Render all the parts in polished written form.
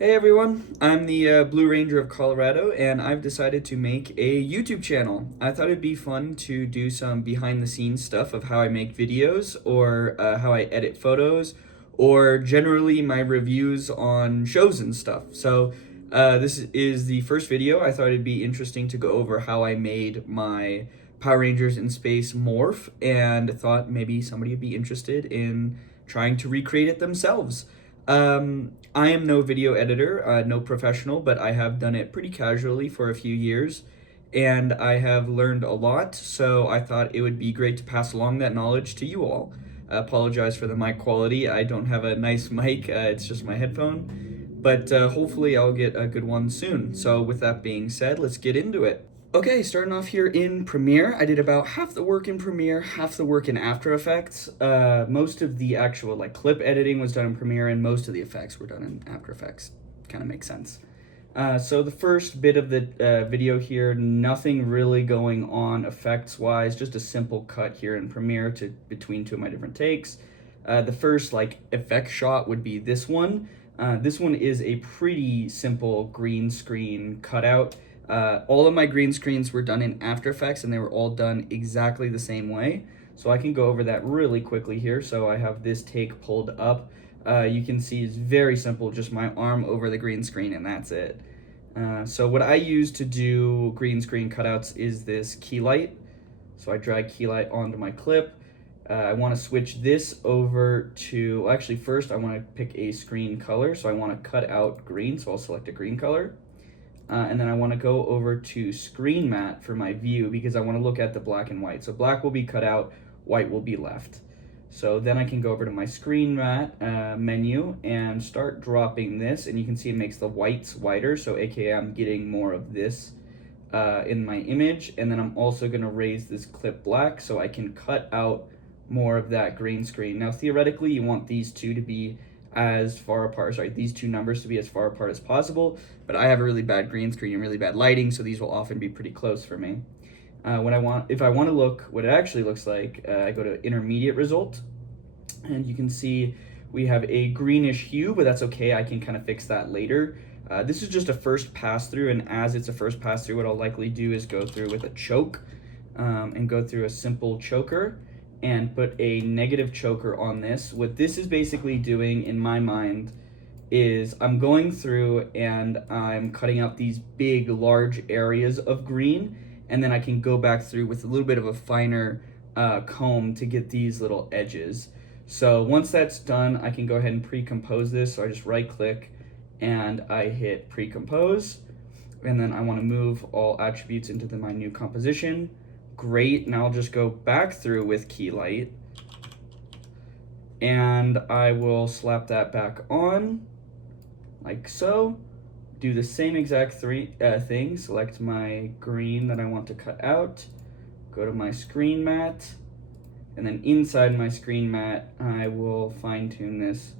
Hey everyone, I'm the Blue Ranger of Colorado, and I've decided to make a YouTube channel. I thought it'd be fun to do some behind the scenes stuff of how I make videos, or how I edit photos, or generally my reviews on shows and stuff. So this is the first video. I thought it'd be interesting to go over how I made my Power Rangers in Space Morph, and thought maybe somebody would be interested in trying to recreate it themselves. I am no video editor, no professional, but I have done it pretty casually for a few years, and I have learned a lot, so I thought it would be great to pass along that knowledge to you all. I apologize for the mic quality. I don't have a nice mic, it's just my headphone, but hopefully I'll get a good one soon. So with that being said, let's get into it. Okay, starting off here in Premiere, I did about half the work in Premiere, half the work in After Effects. Most of the actual clip editing was done in Premiere, and most of the effects were done in After Effects. Kind of makes sense. So the first bit of the video here, nothing really going on effects-wise, just a simple cut here in Premiere to between two of my different takes. The first effect shot would be this one. This one is a pretty simple green screen cutout. All of my green screens were done in After Effects, and they were all done exactly the same way. So I can go over that really quickly here. So I have this take pulled up. You can see it's very simple, just my arm over the green screen, and that's it. So what I use to do green screen cutouts is this key light. So I drag key light onto my clip. I want to switch this over to, well, actually first I want to pick a screen color. So I want to cut out green, so I'll select a green color. And then I want to go over to screen matte for my view, because I want to look at the black and white. So black will be cut out, white will be left. So then I can go over to my screen matte menu and start dropping this, and you can see it makes the whites whiter, so aka I'm getting more of this in my image. And then I'm also going to raise this clip black so I can cut out more of that green screen. Now theoretically you want these two to be as far apart, these two numbers to be as far apart as possible, but I have a really bad green screen and really bad lighting, so these will often be pretty close for me. If I want to look what it actually looks like, I go to intermediate result, and you can see we have a greenish hue, but that's okay, I can kind of fix that later. This is just a first pass through, and as it's a first pass through, what I'll likely do is go through with a choke, and go through a simple choker and put a negative choker on this. What this is basically doing in my mind is I'm going through and I'm cutting out these big, large areas of green, and then I can go back through with a little bit of a finer comb to get these little edges. So once that's done, I can go ahead and pre-compose this. So I just right click and I hit pre-compose, and then I want to move all attributes into my new composition. Great, now I'll just go back through with key light, and I will slap that back on, like so. Do the same exact thing, select my green that I want to cut out, go to my screen matte, and then inside my screen matte, I will fine tune this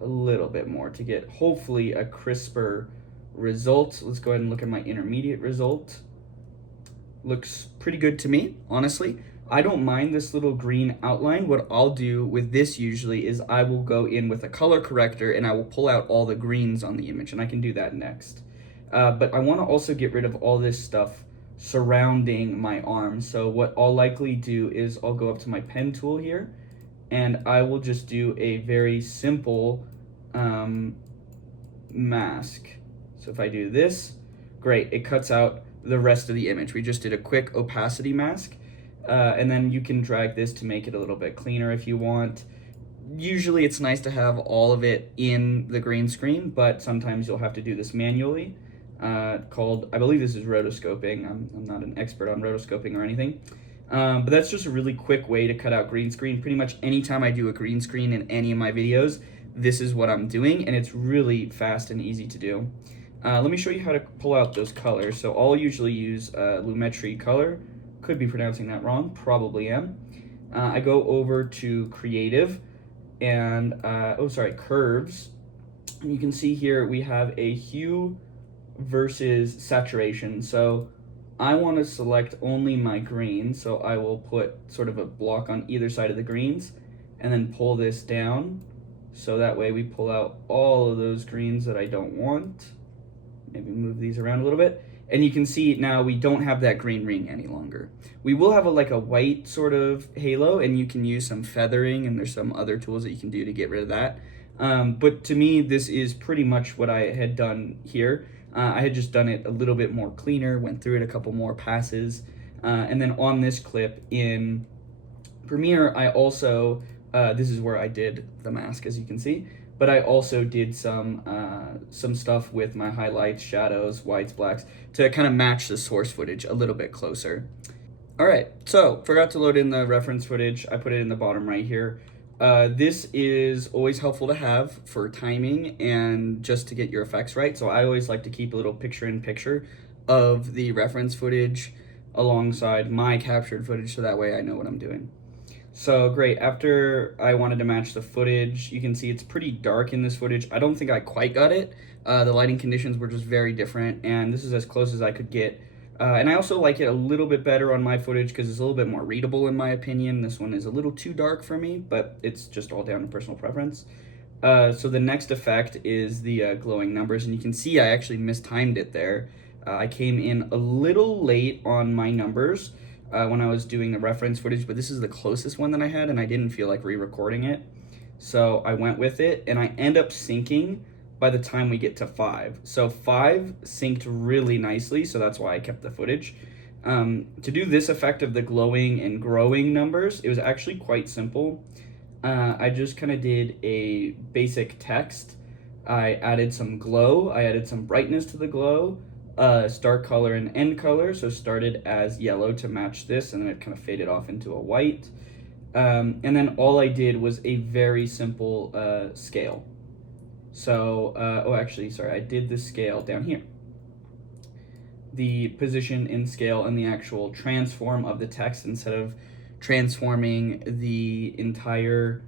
a little bit more to get hopefully a crisper result. Let's go ahead and look at my intermediate result. Looks pretty good to me, honestly. I don't mind this little green outline. What I'll do with this usually is I will go in with a color corrector and I will pull out all the greens on the image, and I can do that next. But I want to also get rid of all this stuff surrounding my arm. So what I'll likely do is I'll go up to my pen tool here, and I will just do a very simple mask. So if I do this, great, it cuts out the rest of the image. We just did a quick opacity mask, and then you can drag this to make it a little bit cleaner if you want. Usually it's nice to have all of it in the green screen, but sometimes you'll have to do this manually, I believe this is rotoscoping. I'm not an expert on rotoscoping or anything, but that's just a really quick way to cut out green screen. Pretty much anytime I do a green screen in any of my videos, this is what I'm doing, and it's really fast and easy to do. Let me show you how to pull out those colors. So I'll usually use Lumetri color. Could be pronouncing that wrong, probably am. I go over to creative and, curves. And you can see here we have a hue versus saturation. So I want to select only my green, so I will put sort of a block on either side of the greens and then pull this down So that way we pull out all of those greens that I don't want. Maybe move these around a little bit. And you can see now we don't have that green ring any longer. We will have like a white sort of halo, and you can use some feathering, and there's some other tools that you can do to get rid of that. But to me, this is pretty much what I had done here. I had just done it a little bit more cleaner, went through it a couple more passes. And then on this clip in Premiere, I also, this is where I did the mask, as you can see. But I also did some stuff with my highlights, shadows, whites, blacks to kind of match the source footage a little bit closer. All right, so forgot to load in the reference footage. I put it in the bottom right here. This is always helpful to have for timing and just to get your effects right. So I always like to keep a little picture-in-picture of the reference footage alongside my captured footage, so that way I know what I'm doing. So great, after I wanted to match the footage, you can see it's pretty dark in this footage. I don't think I quite got it. The lighting conditions were just very different, and this is as close as I could get. And I also like it a little bit better on my footage because it's a little bit more readable in my opinion. This one is a little too dark for me, but it's just all down to personal preference. So the next effect is the glowing numbers, and you can see I actually mistimed it there. I came in a little late on my numbers when I was doing the reference footage, but this is the closest one that I had, and I didn't feel like re-recording it. So I went with it, and I end up syncing by the time we get to 5. So 5 synced really nicely, so that's why I kept the footage. To do this effect of the glowing and growing numbers, it was actually quite simple. I just kind of did a basic text. I added some glow, I added some brightness to the glow, start color and end color, so started as yellow to match this, and then it kind of faded off into a white. And then all I did was a very simple scale. So, I did the scale down here. The position in scale and the actual transform of the text instead of transforming the entire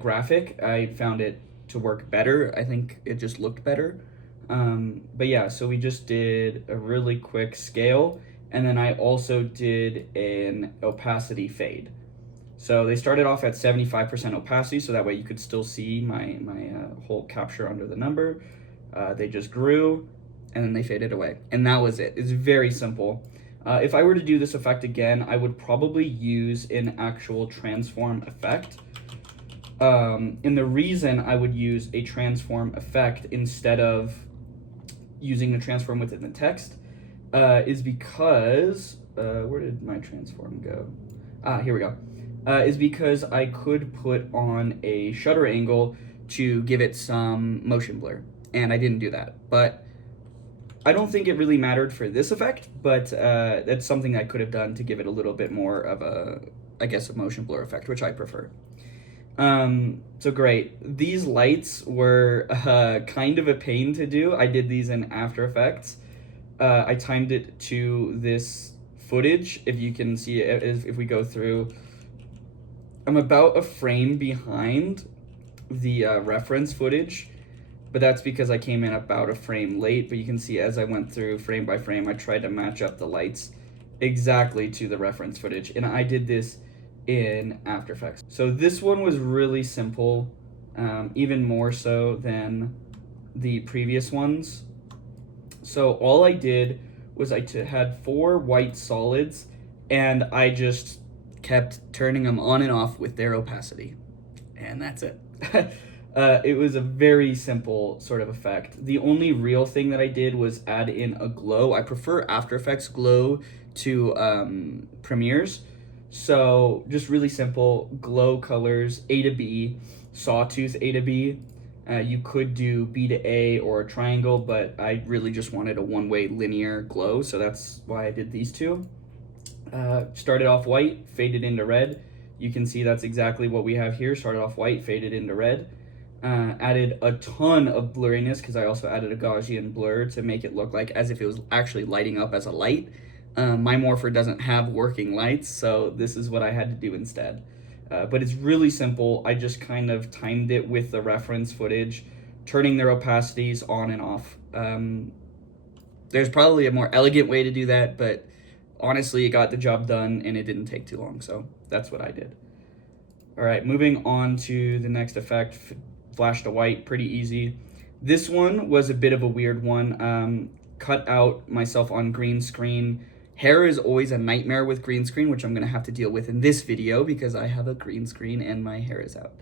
graphic. I found it to work better. I think it just looked better. But yeah, so we just did a really quick scale, and then I also did an opacity fade. So they started off at 75% opacity, so that way you could still see my whole capture under the number. They just grew, and then they faded away. And that was it. It's very simple. If I were to do this effect again, I would probably use an actual transform effect. And the reason I would use a transform effect instead of using the transform within the text is because, where did my transform go? Here we go. Is because I could put on a shutter angle to give it some motion blur, and I didn't do that. But I don't think it really mattered for this effect, but that's something I could have done to give it a little bit more of a, I guess, a motion blur effect, which I prefer. So great. These lights were kind of a pain to do. I did these in After Effects. I timed it to this footage. If you can see it, if we go through, I'm about a frame behind the reference footage, but that's because I came in about a frame late. But you can see as I went through frame by frame, I tried to match up the lights exactly to the reference footage, and I did this in After Effects. So this one was really simple, even more so than the previous ones. So all I did was I had 4 white solids, and I just kept turning them on and off with their opacity, and that's it. It was a very simple sort of effect. The only real thing that I did was add in a glow. I prefer After Effects glow to Premiere's. So just really simple glow colors, A to B, sawtooth A to B. You could do B to A or a triangle, but I really just wanted a one-way linear glow, so that's why I did these two. Started off white, faded into red. You can see that's exactly what we have here. Started off white, faded into red. Added a ton of blurriness because I also added a Gaussian blur to make it look like as if it was actually lighting up as a light. My Morpher doesn't have working lights, so this is what I had to do instead. But it's really simple. I just kind of timed it with the reference footage, turning their opacities on and off. There's probably a more elegant way to do that, but honestly, it got the job done and it didn't take too long, so that's what I did. All right, moving on to the next effect, flash to white, pretty easy. This one was a bit of a weird one. Cut out myself on green screen. Hair is always a nightmare with green screen, which I'm gonna have to deal with in this video because I have a green screen and my hair is out.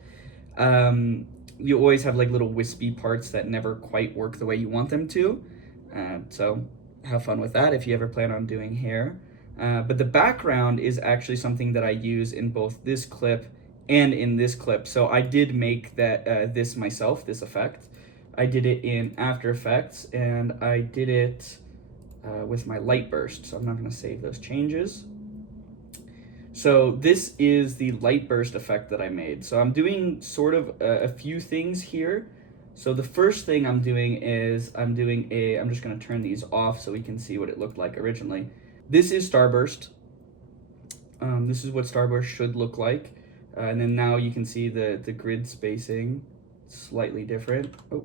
You always have like little wispy parts that never quite work the way you want them to. So have fun with that if you ever plan on doing hair. But the background is actually something that I use in both this clip and in this clip. So I did make that this myself, this effect. I did it in After Effects, and I did it with my light burst. So I'm not gonna save those changes. So this is the light burst effect that I made. So I'm doing sort of a few things here. So the first thing I'm doing is I'm just gonna turn these off so we can see what it looked like originally. This is Starburst. This is what Starburst should look like. And then now you can see the grid spacing, slightly different. Oh,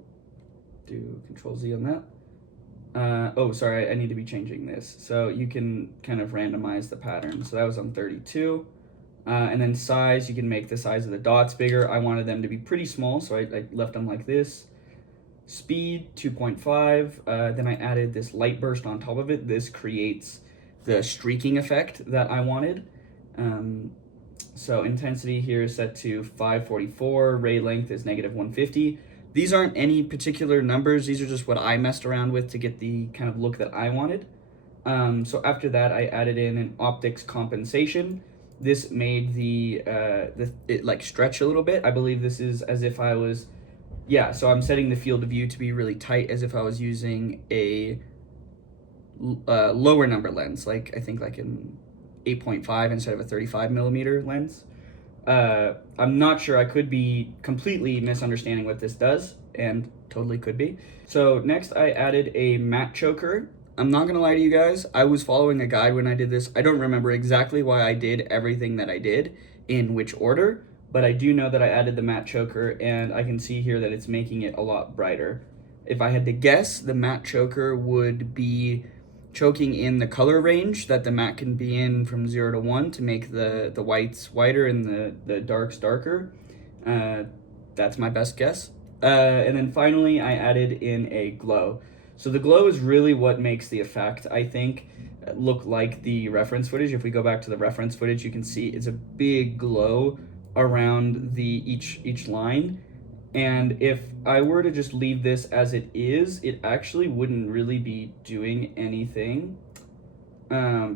do Control Z on that. Oh, sorry, I need to be changing this. So you can kind of randomize the pattern. So that was on 32. And then size, you can make the size of the dots bigger. I wanted them to be pretty small, so I left them like this. Speed, 2.5. Then I added this light burst on top of it. This creates the streaking effect that I wanted. So intensity here is set to 544. Ray length is -150. These aren't any particular numbers. These are just what I messed around with to get the kind of look that I wanted. So after that, I added in an optics compensation. This made it like stretch a little bit. I believe this is as if I was, yeah, so I'm setting the field of view to be really tight as if I was using a lower number lens, like I think like an 8.5 instead of a 35 millimeter lens. I'm not sure, I could be completely misunderstanding what this does, and totally could be. So next I added a matte choker. I'm not gonna lie to you guys, I was following a guide when I did this. I don't remember exactly why I did everything that I did in which order, but I do know that I added the matte choker, and I can see here that it's making it a lot brighter. If I had to guess, the matte choker would be choking in the color range that the matte can be in from 0 to 1 to make the whites whiter and the darks darker. That's my best guess. And then finally, I added in a glow. So the glow is really what makes the effect, I think, look like the reference footage. If we go back to the reference footage, you can see it's a big glow around each line. And if I were to just leave this as it is, it actually wouldn't really be doing anything,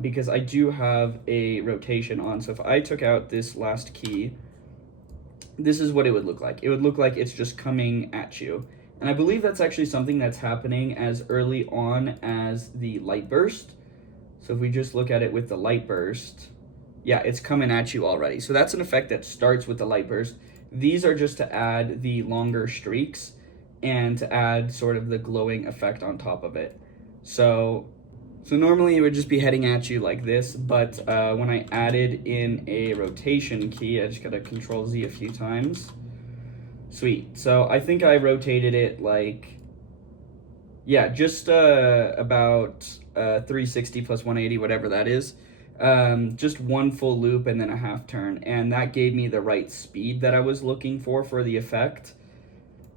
because I do have a rotation on. So if I took out this last key, this is what it would look like. It would look like it's just coming at you. And I believe that's actually something that's happening as early on as the light burst. So if we just look at it with the light burst, yeah, it's coming at you already. So that's an effect that starts with the light burst. These are just to add the longer streaks and to add sort of the glowing effect on top of it. So normally it would just be heading at you like this, but when I added in a rotation key, I just gotta Control Z a few times. Sweet. So I think I rotated it like, yeah, just about 360 plus 180, whatever that is. Just one full loop and then a half turn, and that gave me the right speed that I was looking for the effect.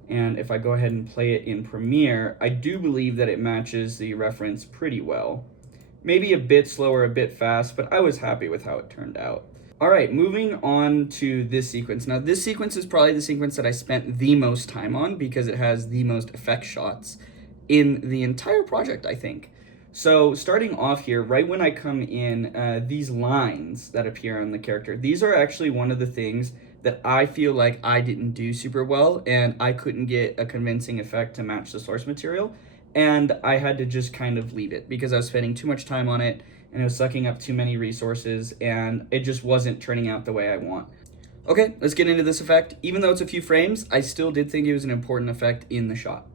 And if I go ahead and play it in Premiere, I do believe that it matches the reference pretty well. Maybe a bit slower, a bit fast, but I was happy with how it turned out. All right, moving on to this sequence. Now this sequence is probably the sequence that I spent the most time on because it has the most effect shots in the entire project, I think. So starting off here, right when I come in, these lines that appear on the character, these are actually one of the things that I feel like I didn't do super well, and I couldn't get a convincing effect to match the source material, and I had to just kind of leave it because I was spending too much time on it, and it was sucking up too many resources, and it just wasn't turning out the way I want. Okay, let's get into this effect. Even though it's a few frames, I still did think it was an important effect in the shot.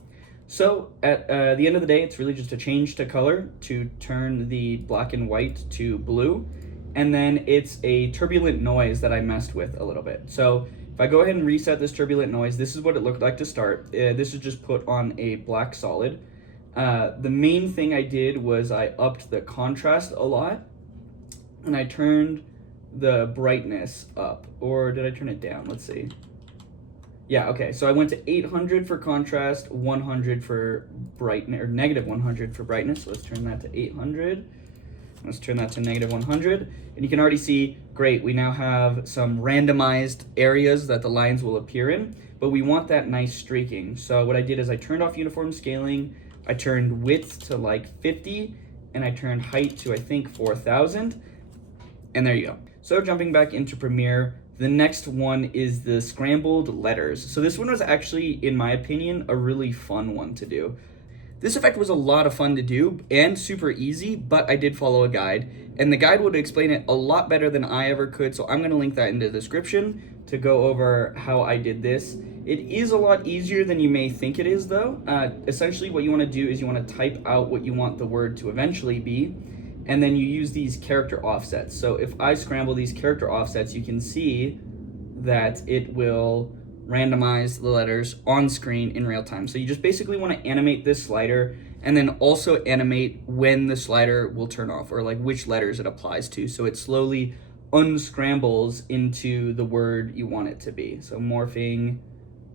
So at the end of the day, it's really just a change to color to turn the black and white to blue. And then it's a turbulent noise that I messed with a little bit. So if I go ahead and reset this turbulent noise, this is what it looked like to start. This is just put on a black solid. The main thing I did was I upped the contrast a lot, and I turned the brightness up, or did I turn it down? Let's see. Yeah, okay, so I went to 800 for contrast, 100 for brightness, or negative 100 for brightness. So let's turn that to 800. Let's turn that to negative 100. And you can already see, great, we now have some randomized areas that the lines will appear in, but we want that nice streaking. So what I did is I turned off uniform scaling, I turned width to like 50, and I turned height to, I think, 4,000. And there you go. So jumping back into Premiere, the next one is the scrambled letters. So this one was actually, in my opinion, a really fun one to do. This effect was a lot of fun to do and super easy, but I did follow a guide, and the guide would explain it a lot better than I ever could, so I'm going to link that in the description to go over how I did this. It is a lot easier than you may think it is, though. Essentially, what you want to do is you want to type out what you want the word to eventually be, and then you use these character offsets. So if I scramble these character offsets, you can see that it will randomize the letters on screen in real time. So you just basically want to animate this slider and then also animate when the slider will turn off, or like which letters it applies to. So it slowly unscrambles into the word you want it to be. So morphing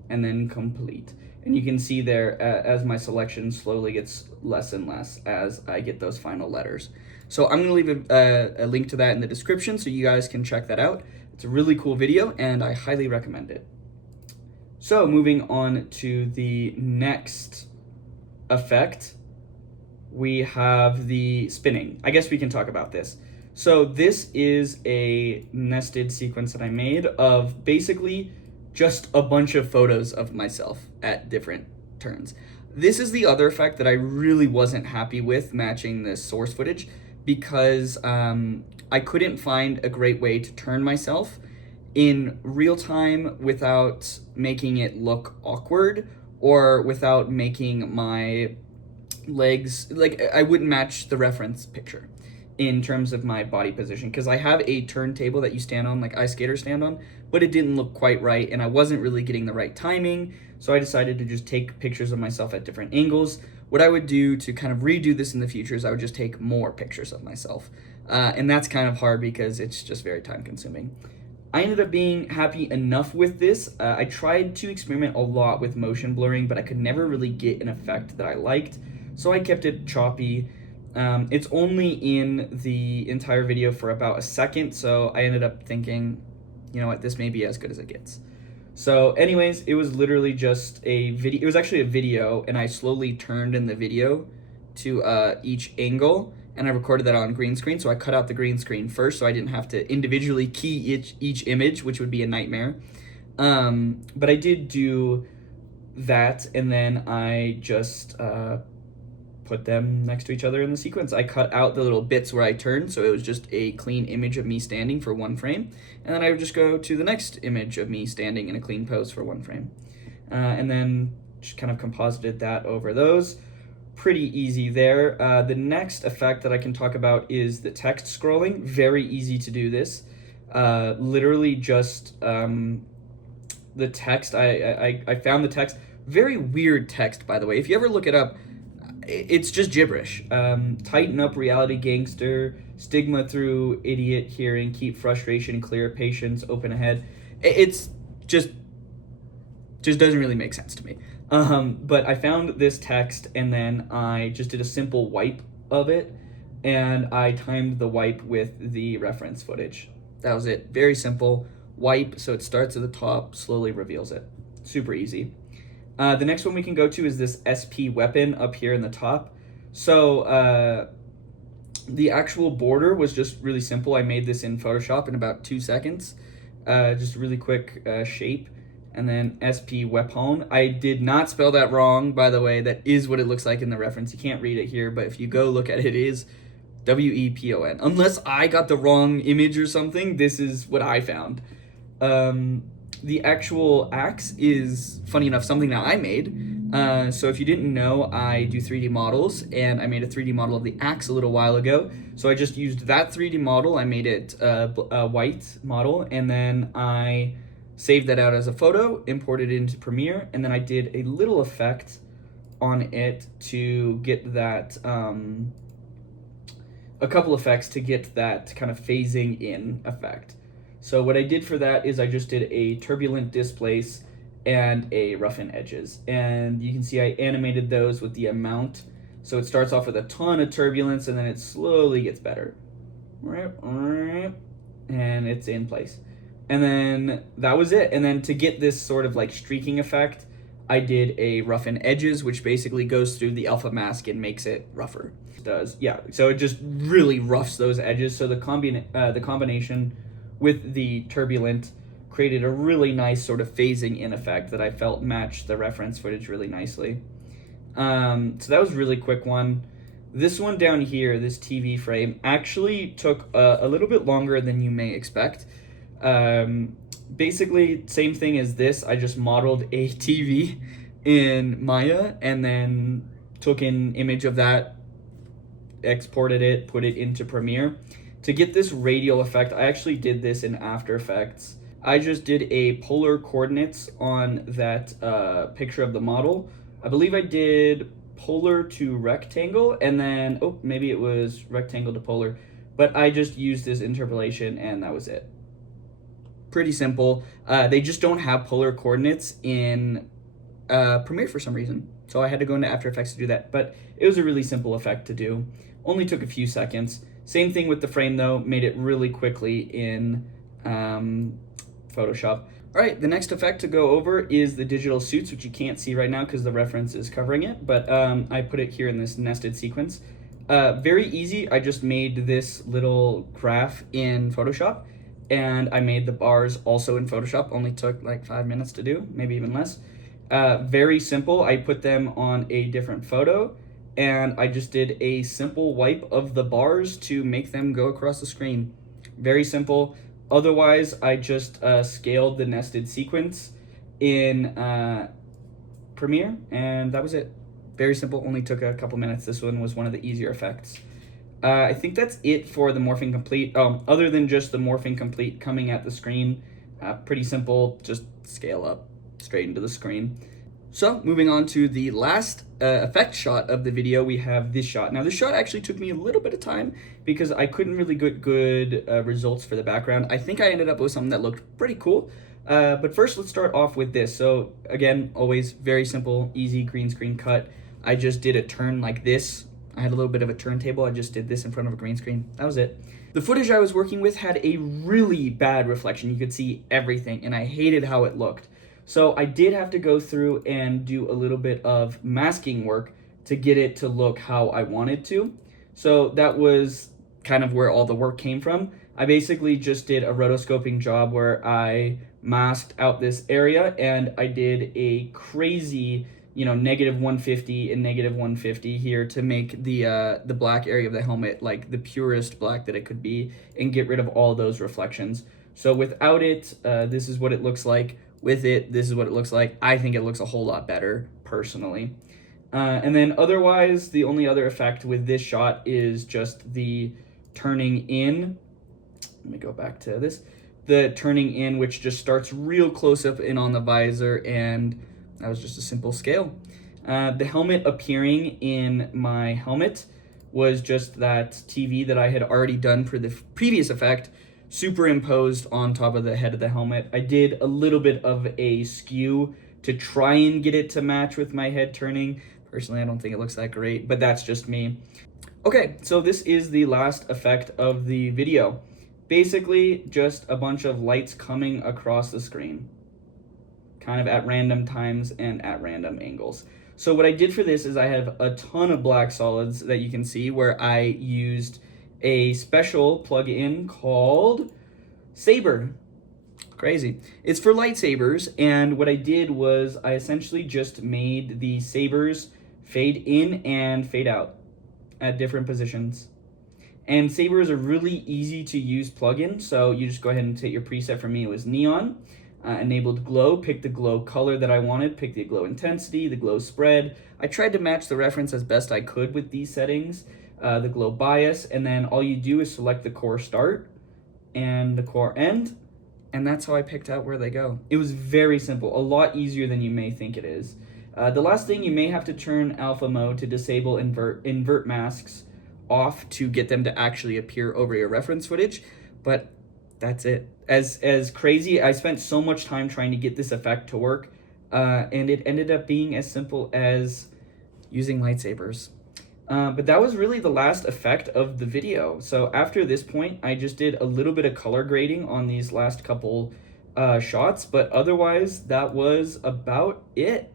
and then complete. And you can see there as my selection slowly gets less and less as I get those final letters. So I'm going to leave a link to that in the description so you guys can check that out. It's a really cool video and I highly recommend it. So moving on to the next effect, we have the spinning. I guess we can talk about this. So this is a nested sequence that I made of basically just a bunch of photos of myself at different turns. This is the other effect that I really wasn't happy with matching the source footage because I couldn't find a great way to turn myself in real time without making it look awkward or without making my legs, like I wouldn't match the reference picture in terms of my body position, because I have a turntable that you stand on, like ice skaters stand on, but it didn't look quite right and I wasn't really getting the right timing. So I decided to just take pictures of myself at different angles. What I would do to kind of redo this in the future is I would just take more pictures of myself. And that's kind of hard because it's just very time consuming. I ended up being happy enough with this. I tried to experiment a lot with motion blurring, but I could never really get an effect that I liked. So I kept it choppy. It's only in the entire video for about a second, so I ended up thinking, you know what, this may be as good as it gets. So anyways, it was literally just a video. It was actually a video, and I slowly turned in the video to each angle, and I recorded that on green screen. So I cut out the green screen first so I didn't have to individually key each image, which would be a nightmare. But I did do that, and then I just put them next to each other in the sequence. I cut out the little bits where I turned, so it was just a clean image of me standing for one frame, and then I would just go to the next image of me standing in a clean pose for one frame. And then just kind of composited that over those. Pretty easy there. The next effect that I can talk about is the text scrolling. Very easy to do this. Literally just the text. I found the text. Very weird text, by the way. If you ever look it up, it's just gibberish. Tighten up, reality gangster. Stigma through idiot hearing. Keep frustration clear. Patience open ahead. It's just doesn't really make sense to me. But I found this text and then I just did a simple wipe of it, and I timed the wipe with the reference footage. That was it. Very simple. Wipe, so it starts at the top, slowly reveals it. Super easy. The next one we can go to is this SP weapon up here in the top. So the actual border was just really simple. I made this in Photoshop in about 2 seconds. Just a really quick shape. And then SP weapon. I did not spell that wrong, by the way. That is what it looks like in the reference. You can't read it here, but if you go look at it, it is WEPON. Unless I got the wrong image or something, this is what I found. The actual axe is, funny enough, something that I made. So if you didn't know, I do 3D models, and I made a 3D model of the axe a little while ago. So I just used that 3D model. I made it a white model, and then I saved that out as a photo, imported it into Premiere, and then I did a little effect on it to get that a couple effects to get that kind of phasing in effect. So what I did for that is I just did a turbulent displace and a roughen edges. And you can see I animated those with the amount. So it starts off with a ton of turbulence and then it slowly gets better. And it's in place. And then that was it. And then to get this sort of like streaking effect, I did a roughen edges, which basically goes through the alpha mask and makes it rougher. It does, yeah. So it just really roughs those edges. So the combination with the turbulent created a really nice sort of phasing in effect that I felt matched the reference footage really nicely. So that was a really quick one. This one down here, this TV frame, actually took a little bit longer than you may expect. Basically, same thing as this. I just modeled a TV in Maya and then took an image of that, exported it, put it into Premiere. To get this radial effect, I actually did this in After Effects. I just did a polar coordinates on that picture of the model. I believe I did polar to rectangle, and then, oh, maybe it was rectangle to polar, but I just used this interpolation, and that was it. Pretty simple. They just don't have polar coordinates in Premiere for some reason, so I had to go into After Effects to do that, but it was a really simple effect to do. Only took a few seconds. Same thing with the frame though, made it really quickly in Photoshop. All right, the next effect to go over is the digital suits, which you can't see right now because the reference is covering it, but I put it here in this nested sequence. Very easy. I just made this little graph in Photoshop, and I made the bars also in Photoshop. Only took like 5 minutes to do, maybe even less. Very simple. I put them on a different photo, and I just did a simple wipe of the bars to make them go across the screen. Very simple. Otherwise, I just scaled the nested sequence in Premiere, and that was it. Very simple, only took a couple minutes. This one was one of the easier effects. I think that's it for the morphing complete. Other than just the morphing complete coming at the screen, pretty simple, just scale up straight into the screen. So moving on to the last effect shot of the video, we have this shot. Now this shot actually took me a little bit of time because I couldn't really get good results for the background. I think I ended up with something that looked pretty cool. But first let's start off with this. So again, always very simple, easy green screen cut. I just did a turn like this. I had a little bit of a turntable. I just did this in front of a green screen. That was it. The footage I was working with had a really bad reflection. You could see everything, and I hated how it looked. So I did have to go through and do a little bit of masking work to get it to look how I wanted to. So that was kind of where all the work came from. I basically just did a rotoscoping job where I masked out this area, and I did a crazy, -150 and -150 here to make the black area of the helmet like the purest black that it could be and get rid of all those reflections. So without it, this is what it looks like. With it, this is what it looks like. I think it looks a whole lot better, personally. And then otherwise, the only other effect with this shot is just the turning in. Let me go back to this. The turning in, which just starts real close up in on the visor, and that was just a simple scale. The helmet appearing in my helmet was just that TV that I had already done for the previous effect, superimposed on top of the head of the helmet. I did a little bit of a skew to try and get it to match with my head turning. Personally, I don't think it looks that great, but that's just me. Okay, so this is the last effect of the video. Basically, just a bunch of lights coming across the screen, kind of at random times and at random angles. So what I did for this is I have a ton of black solids that you can see where I used a special plugin called Saber. Crazy. It's for lightsabers, and what I did was I essentially just made the sabers fade in and fade out at different positions. And Saber is a really easy to use plugin, so you just go ahead and take your preset. For me, it was neon. Enabled glow, pick the glow color that I wanted, pick the glow intensity, the glow spread. I tried to match the reference as best I could with these settings. The glow bias, and then all you do is select the core start and the core end, and that's how I picked out where they go. It was very simple, a lot easier than you may think it is. The last thing, you may have to turn alpha mode to disable invert masks off to get them to actually appear over your reference footage, but that's it. As crazy, I spent so much time trying to get this effect to work, and it ended up being as simple as using lightsabers. But that was really the last effect of the video. So after this point, I just did a little bit of color grading on these last couple shots, but otherwise that was about it.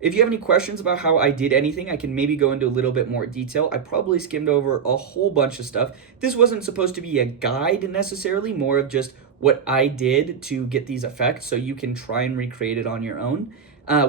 If you have any questions about how I did anything, I can maybe go into a little bit more detail. I probably skimmed over a whole bunch of stuff. This wasn't supposed to be a guide necessarily, more of just what I did to get these effects so you can try and recreate it on your own.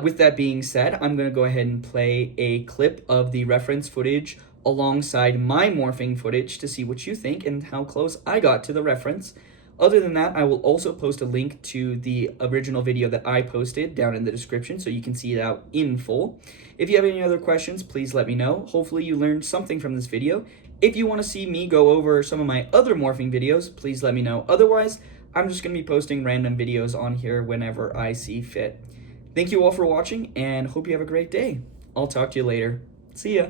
With that being said, I'm going to go ahead and play a clip of the reference footage alongside my morphing footage to see what you think and how close I got to the reference. Other than that, I will also post a link to the original video that I posted down in the description so you can see it out in full. If you have any other questions, please let me know. Hopefully you learned something from this video. If you want to see me go over some of my other morphing videos, please let me know. Otherwise, I'm just going to be posting random videos on here whenever I see fit. Thank you all for watching, and hope you have a great day. I'll talk to you later. See ya.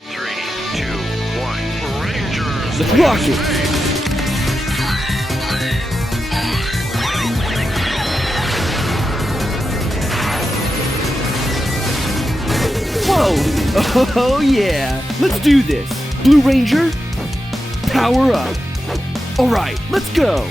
3, 2, 1. Rangers. Let's rock it! Whoa! Oh yeah! Let's do this! Blue Ranger, power up! Alright, let's go!